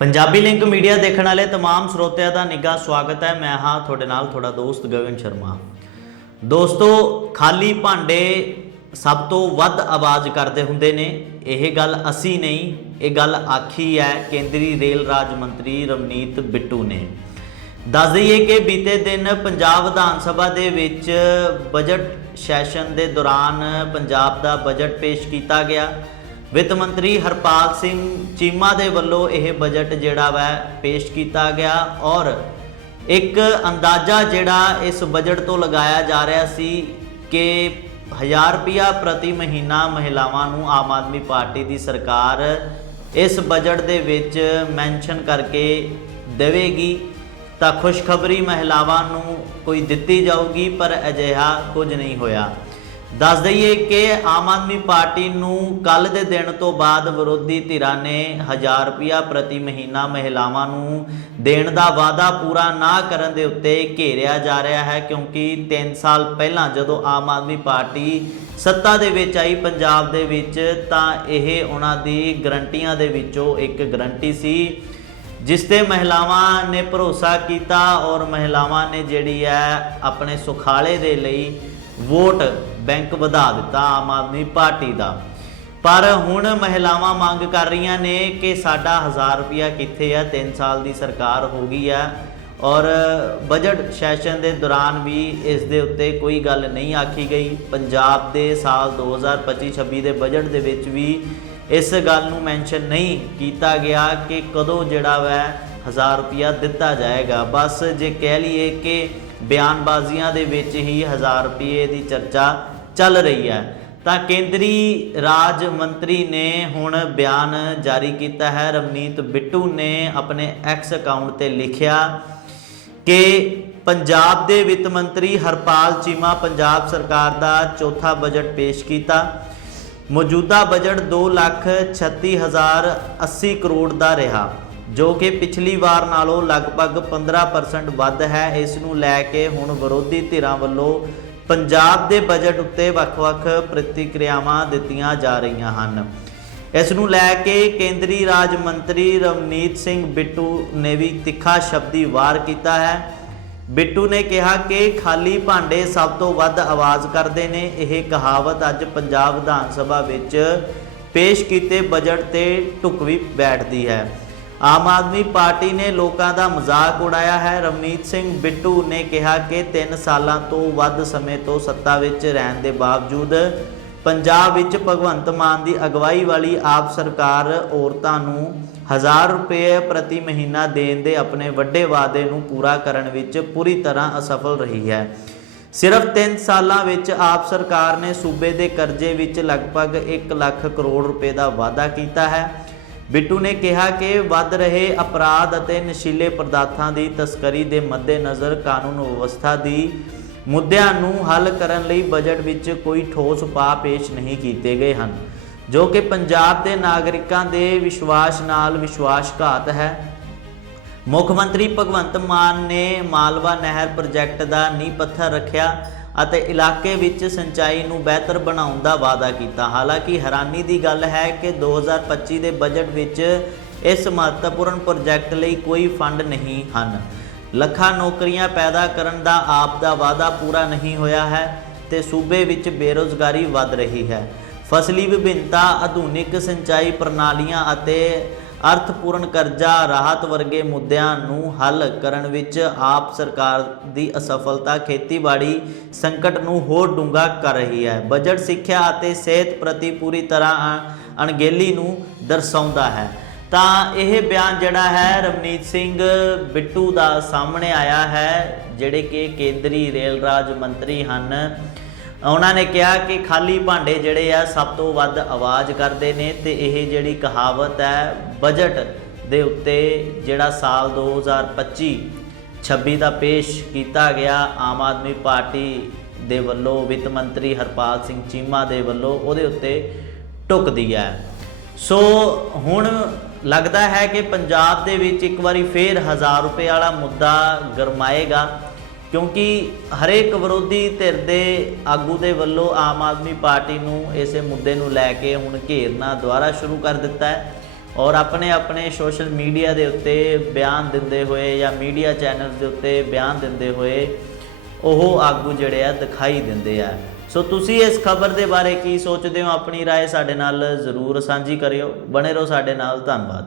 Punjabi link media ਦੇਖਣ ਵਾਲੇ तमाम ਸਰੋਤਿਆਂ ਦਾ ਨਿੱਘਾ ਸਵਾਗਤ ਹੈ ਮੈਂ ਹਾਂ ਤੁਹਾਡੇ ਨਾਲ ਤੁਹਾਡਾ ਦੋਸਤ ਗਗਨ ਸ਼ਰਮਾ ਦੋਸਤੋ ਖਾਲੀ ਭਾਂਡੇ ਸਭ ਤੋਂ ਵੱਧ ਆਵਾਜ਼ ਕਰਦੇ ਹੁੰਦੇ ਨੇ ਇਹ ਗੱਲ ਅਸੀਂ ਨਹੀਂ ਇਹ ਗੱਲ ਆਖੀ ਹੈ ਕੇਂਦਰੀ ਰੇਲ ਰਾਜ ਮੰਤਰੀ ਰਵਨੀਤ ਬਿੱਟੂ ਨੇ ਦੱਸ ਦਈਏ ਕਿ ਬੀਤੇ ਦਿਨ ਪੰਜਾਬ ਵਿਧਾਨ ਸਭਾ ਦੇ ਵਿੱਚ ਬਜਟ ਸੈਸ਼ਨ ਦੇ ਦੌਰਾਨ ਪੰਜਾਬ ਦਾ ਬਜਟ ਪੇਸ਼ ਕੀਤਾ ਗਿਆ ਵਿੱਤ ਮੰਤਰੀ ਹਰਪਾਲ ਸਿੰਘ ਚੀਮਾ ਦੇ ਵੱਲੋਂ ਇਹ ਬਜਟ ਜਿਹੜਾ ਵੈ ਪੇਸ਼ ਕੀਤਾ ਗਿਆ ਔਰ ਇੱਕ ਅੰਦਾਜ਼ਾ ਜਿਹੜਾ ਇਸ ਬਜਟ ਤੋਂ ਲਗਾਇਆ ਜਾ ਰਿਹਾ ਸੀ ਕਿ 1000 ਰੁਪਿਆ ਪ੍ਰਤੀ ਮਹੀਨਾ ਮਹਿਲਾਵਾਂ ਨੂੰ ਆਮ ਆਦਮੀ ਪਾਰਟੀ ਦੀ ਸਰਕਾਰ ਇਸ ਬਜਟ ਦੇ ਵਿੱਚ ਮੈਂਸ਼ਨ ਕਰਕੇ ਦੇਵੇਗੀ। ਤਾਂ ਖੁਸ਼ਖਬਰੀ ਮਹਿਲਾਵਾਂ ਨੂੰ ਕੋਈ ਦਿੱਤੀ ਜਾਊਗੀ, ਪਰ ਅਜਿਹਾ ਕੁਝ ਨਹੀਂ ਹੋਇਆ। ਦੱਸ ਦਈਏ ਕਿ ਆਮ ਆਦਮੀ ਪਾਰਟੀ ਨੂੰ ਕੱਲ ਦੇ ਦਿਨ ਤੋਂ ਬਾਅਦ ਵਿਰੋਧੀ ਧਿਰਾਂ ਨੇ 1000 ਰੁਪਿਆ ਪ੍ਰਤੀ ਮਹੀਨਾ ਮਹਿਲਾਵਾਂ ਨੂੰ ਦੇਣ ਦਾ ਵਾਅਦਾ ਪੂਰਾ ਨਾ ਕਰਨ ਦੇ ਉੱਤੇ ਘੇਰਿਆ ਜਾ ਰਿਹਾ ਹੈ, ਕਿਉਂਕਿ 3 ਸਾਲ ਪਹਿਲਾਂ ਜਦੋਂ ਆਮ ਆਦਮੀ ਪਾਰਟੀ ਸੱਤਾ ਦੇ ਵਿੱਚ ਆਈ, ਪੰਜਾਬ ਦੇ ਵਿੱਚ, ਤਾਂ ਇਹ ਉਹਨਾਂ ਦੀ ਗਰੰਟੀਆਂ ਦੇ ਵਿੱਚੋਂ ਇੱਕ ਗਰੰਟੀ ਸੀ, ਜਿਸ ਤੇ ਮਹਿਲਾਵਾਂ ਨੇ ਭਰੋਸਾ ਕੀਤਾ ਔਰ ਮਹਿਲਾਵਾਂ ਨੇ ਜਿਹੜੀ ਹੈ ਆਪਣੇ ਸੁਖਾਲੇ ਦੇ ਲਈ ਵੋਟ ਬੈਂਕ ਵਧਾ ਦਿੱਤਾ ਆਮ ਆਦਮੀ ਪਾਰਟੀ ਦਾ। ਪਰ ਹੁਣ ਮਹਿਲਾਵਾਂ ਮੰਗ ਕਰ ਰਹੀਆਂ ਨੇ ਕਿ ਸਾਡਾ 1000 ਰੁਪਿਆ ਕਿੱਥੇ ਆ? 3 ਸਾਲ ਦੀ ਸਰਕਾਰ ਹੋ ਗਈ ਆ ਔਰ ਬਜਟ ਸੈਸ਼ਨ ਦੇ ਦੌਰਾਨ ਵੀ ਇਸ ਦੇ ਉੱਤੇ ਕੋਈ ਗੱਲ ਨਹੀਂ ਆਖੀ ਗਈ। ਪੰਜਾਬ ਦੇ ਸਾਲ 2025-26 ਦੇ ਬਜਟ ਦੇ ਵਿੱਚ ਵੀ ਇਸ ਗੱਲ ਨੂੰ ਮੈਂਸ਼ਨ ਨਹੀਂ ਕੀਤਾ ਗਿਆ ਕਿ ਕਦੋਂ ਜਿਹੜਾ ਵੈ 1000 ਰੁਪਿਆ ਦਿੱਤਾ ਜਾਏਗਾ। ਬਸ ਜੇ ਕਹਿ ਲਈਏ ਕਿ ਬਿਆਨਬਾਜ਼ੀਆਂ ਦੇ ਵਿੱਚ ਹੀ 1000 ਰੁਪਏ ਦੀ ਚਰਚਾ ਚੱਲ ਰਹੀ ਹੈ, ਤਾਂ ਕੇਂਦਰੀ ਰਾਜ ਮੰਤਰੀ ਨੇ ਹੁਣ ਬਿਆਨ ਜਾਰੀ ਕੀਤਾ ਹੈ। ਰਵਨੀਤ ਬਿੱਟੂ ਨੇ ਆਪਣੇ ਐਕਸ ਅਕਾਊਂਟ ਤੇ ਲਿਖਿਆ ਕਿ ਪੰਜਾਬ ਦੇ ਵਿੱਤ ਮੰਤਰੀ ਹਰਪਾਲ ਚੀਮਾ ਪੰਜਾਬ ਸਰਕਾਰ ਦਾ ਚੌਥਾ ਬਜਟ ਪੇਸ਼ ਕੀਤਾ। ਮੌਜੂਦਾ ਬਜਟ 2 ਲੱਖ 36 ਹਜ਼ਾਰ 80 ਕਰੋੜ ਦਾ ਰਿਹਾ। ਜੋ ਕਿ ਪਿਛਲੀ ਵਾਰ ਨਾਲੋਂ ਲਗਭਗ 15% ਵੱਧ ਹੈ, ਇਸ ਨੂੰ ਲੈ ਕੇ ਹੁਣ ਵਿਰੋਧੀ ਧਿਰਾਂ ਵੱਲੋਂ ਪੰਜਾਬ ਦੇ ਬਜਟ ਉੱਤੇ ਵੱਖ-ਵੱਖ ਪ੍ਰਤੀਕਿਰਿਆਵਾਂ ਦਿੱਤੀਆਂ ਜਾ ਰਹੀਆਂ ਹਨ। ਇਸ ਨੂੰ ਲੈ ਕੇ ਕੇਂਦਰੀ ਰਾਜ ਮੰਤਰੀ ਰਵਨੀਤ ਸਿੰਘ ਬਿੱਟੂ ਨੇ ਵੀ ਤਿੱਖਾ ਸ਼ਬਦੀ ਵਾਰ ਕੀਤਾ ਹੈ। ਬਿੱਟੂ ਨੇ ਕਿਹਾ ਕਿ ਖਾਲੀ ਭਾਂਡੇ ਸਭ ਤੋਂ ਵੱਧ ਆਵਾਜ਼ ਕਰਦੇ ਨੇ। ਇਹ ਕਹਾਵਤ ਅੱਜ ਪੰਜਾਬ ਵਿਧਾਨ ਸਭਾ ਵਿੱਚ ਪੇਸ਼ ਕੀਤੇ ਬਜਟ ਤੇ ਢੁਕਵੀਂ ਬੈਠਦੀ ਹੈ। ਆਮ ਆਦਮੀ ਪਾਰਟੀ ਨੇ ਲੋਕਾਂ ਦਾ ਮਜ਼ਾਕ ਉਡਾਇਆ ਹੈ। ਰਵਨੀਤ ਸਿੰਘ ਬਿੱਟੂ ਨੇ ਕਿਹਾ ਕਿ 3 ਸਾਲਾਂ ਤੋਂ ਵੱਧ ਸਮੇਂ ਤੋਂ ਸੱਤਾ ਵਿੱਚ ਰਹਿਣ ਦੇ ਬਾਵਜੂਦ ਪੰਜਾਬ ਵਿੱਚ ਭਗਵੰਤ ਮਾਨ ਦੀ ਅਗਵਾਈ ਵਾਲੀ ਆਪ ਸਰਕਾਰ ਔਰਤਾਂ ਨੂੰ 1000 ਰੁਪਏ ਪ੍ਰਤੀ ਮਹੀਨਾ ਦੇਣ ਦੇ ਆਪਣੇ ਵੱਡੇ ਵਾਅਦੇ ਨੂੰ ਪੂਰਾ ਕਰਨ ਵਿੱਚ ਪੂਰੀ ਤਰ੍ਹਾਂ ਅਸਫਲ ਰਹੀ ਹੈ। ਸਿਰਫ 3 ਸਾਲਾਂ ਵਿੱਚ ਆਪ ਸਰਕਾਰ ਨੇ ਸੂਬੇ ਦੇ ਕਰਜ਼ੇ ਵਿੱਚ ਲਗਭਗ 1 ਲੱਖ ਕਰੋੜ ਰੁਪਏ ਦਾ ਵਾਅਦਾ ਕੀਤਾ ਹੈ। ਬਿੱਟੂ ਨੇ ਕਿਹਾ ਕਿ ਵੱਧ ਰਹੇ ਅਪਰਾਧ ਅਤੇ ਨਸ਼ੀਲੇ ਪਦਾਰਥਾਂ ਦੀ ਤਸਕਰੀ ਦੇ ਮੱਦੇਨਜ਼ਰ ਕਾਨੂੰਨ ਵਿਵਸਥਾ ਦੀ ਮੁੱਦਿਆਂ ਨੂੰ ਹੱਲ ਕਰਨ ਲਈ ਬਜਟ ਵਿੱਚ ਕੋਈ ਠੋਸ ਉਪਾਅ ਪੇਸ਼ ਨਹੀਂ ਕੀਤੇ ਗਏ ਹਨ, ਜੋ ਕਿ ਪੰਜਾਬ ਦੇ ਨਾਗਰਿਕਾਂ ਦੇ ਵਿਸ਼ਵਾਸ ਨਾਲ ਵਿਸ਼ਵਾਸਘਾਤ ਹੈ। ਮੁੱਖ ਮੰਤਰੀ ਭਗਵੰਤ ਮਾਨ ਨੇ ਮਾਲਵਾ ਨਹਿਰ ਪ੍ਰੋਜੈਕਟ ਦਾ ਨੀਂਹ ਪੱਥਰ ਰੱਖਿਆ ਅਤੇ ਇਲਾਕੇ ਵਿੱਚ ਸਿੰਚਾਈ ਨੂੰ ਬਿਹਤਰ ਬਣਾਉਣ ਦਾ ਵਾਅਦਾ ਕੀਤਾ। ਹਾਲਾਂਕਿ ਹੈਰਾਨੀ ਦੀ ਗੱਲ ਹੈ ਕਿ 2025 ਦੇ ਬਜਟ ਵਿੱਚ ਇਸ ਮਹੱਤਵਪੂਰਨ ਪ੍ਰੋਜੈਕਟ ਲਈ ਕੋਈ ਫੰਡ ਨਹੀਂ ਹਨ। ਲੱਖਾਂ ਨੌਕਰੀਆਂ ਪੈਦਾ ਕਰਨ ਦਾ ਆਪ ਦਾ ਵਾਅਦਾ ਪੂਰਾ ਨਹੀਂ ਹੋਇਆ ਹੈ ਤੇ ਸੂਬੇ ਵਿੱਚ ਬੇਰੋਜ਼ਗਾਰੀ ਵੱਧ ਰਹੀ ਹੈ। ਫਸਲੀ ਵਿਭਿੰਨਤਾ, ਆਧੁਨਿਕ ਸਿੰਚਾਈ ਪ੍ਰਣਾਲੀਆਂ ਅਤੇ ਅਰਥਪੂਰਨ ਕਰਜ਼ਾ ਰਾਹਤ ਵਰਗੇ ਮੁੱਦਿਆਂ ਨੂੰ ਹੱਲ ਕਰਨ ਵਿੱਚ ਆਪ ਸਰਕਾਰ ਦੀ ਅਸਫਲਤਾ ਖੇਤੀਬਾੜੀ ਸੰਕਟ ਨੂੰ ਹੋਰ ਡੂੰਘਾ ਕਰ ਰਹੀ ਹੈ। ਬਜਟ ਸਿੱਖਿਆ ਅਤੇ ਸਿਹਤ ਪ੍ਰਤੀ ਪੂਰੀ ਤਰ੍ਹਾਂ ਅ- ਅਣਗਹਿਲੀ ਨੂੰ ਦਰਸਾਉਂਦਾ ਹੈ। ਤਾਂ ਇਹ ਬਿਆਨ ਜਿਹੜਾ ਹੈ, ਰਵਨੀਤ ਸਿੰਘ ਬਿੱਟੂ ਦਾ ਸਾਹਮਣੇ ਆਇਆ ਹੈ, ਜਿਹੜੇ ਕਿ ਕੇਂਦਰੀ ਰੇਲ ਰਾਜ ਮੰਤਰੀ ਹਨ। ਉਹਨਾਂ ਨੇ ਕਿਹਾ ਕਿ ਖਾਲੀ ਭਾਂਡੇ ਜਿਹੜੇ ਆ ਸਭ ਤੋਂ ਵੱਧ ਆਵਾਜ਼ ਕਰਦੇ ਨੇ ਤੇ ਇਹ ਜਿਹੜੀ ਕਹਾਵਤ ਹੈ ਬਜਟ ਦੇ ਉੱਤੇ ਜਿਹੜਾ ਸਾਲ 2025 26 ਦਾ ਪੇਸ਼ ਕੀਤਾ ਗਿਆ, ਆਮ ਆਦਮੀ ਪਾਰਟੀ ਦੇ ਵੱਲੋਂ, ਵਿੱਤ ਮੰਤਰੀ ਹਰਪਾਲ ਸਿੰਘ ਚੀਮਾ ਦੇ ਵੱਲੋਂ ਉਹਦੇ ਉੱਤੇ ਟੁਕਦੀ ਹੈ। ਸੋ ਹੁਣ ਲੱਗਦਾ ਹੈ ਕਿ ਪੰਜਾਬ ਦੇ ਵਿੱਚ ਇੱਕ ਵਾਰੀ ਫੇਰ 1000 ਰੁਪਏ ਵਾਲਾ ਮੁੱਦਾ ਗਰਮਾਏਗਾ। ਕਿਉਂਕਿ ਹਰੇਕ ਵਿਰੋਧੀ ਧਿਰ ਦੇ ਆਗੂ ਦੇ ਵੱਲੋਂ ਆਮ ਆਦਮੀ ਪਾਰਟੀ ਨੂੰ ਇਸੇ ਮੁੱਦੇ ਨੂੰ ਲੈ ਕੇ ਹੁਣ ਘੇਰਨਾ ਦੁਬਾਰਾ ਸ਼ੁਰੂ ਕਰ ਦਿੱਤਾ ਹੈ ਔਰ ਆਪਣੇ ਆਪਣੇ ਸੋਸ਼ਲ ਮੀਡੀਆ ਦੇ ਉੱਤੇ ਬਿਆਨ ਦਿੰਦੇ ਹੋਏ ਜਾਂ ਮੀਡੀਆ ਚੈਨਲ ਦੇ ਉੱਤੇ ਬਿਆਨ ਦਿੰਦੇ ਹੋਏ ਉਹ ਆਗੂ ਜਿਹੜੇ ਆ ਦਿਖਾਈ ਦਿੰਦੇ ਆ ਸੋ ਤੁਸੀਂ ਇਸ ਖਬਰ ਦੇ ਬਾਰੇ ਕੀ ਸੋਚਦੇ ਹੋ ਆਪਣੀ رائے ਸਾਡੇ ਨਾਲ ਜ਼ਰੂਰ ਸਾਂਝੀ ਕਰਿਓ ਬਣੇ ਰਹੋ ਸਾਡੇ ਨਾਲ ਧੰਨਵਾਦ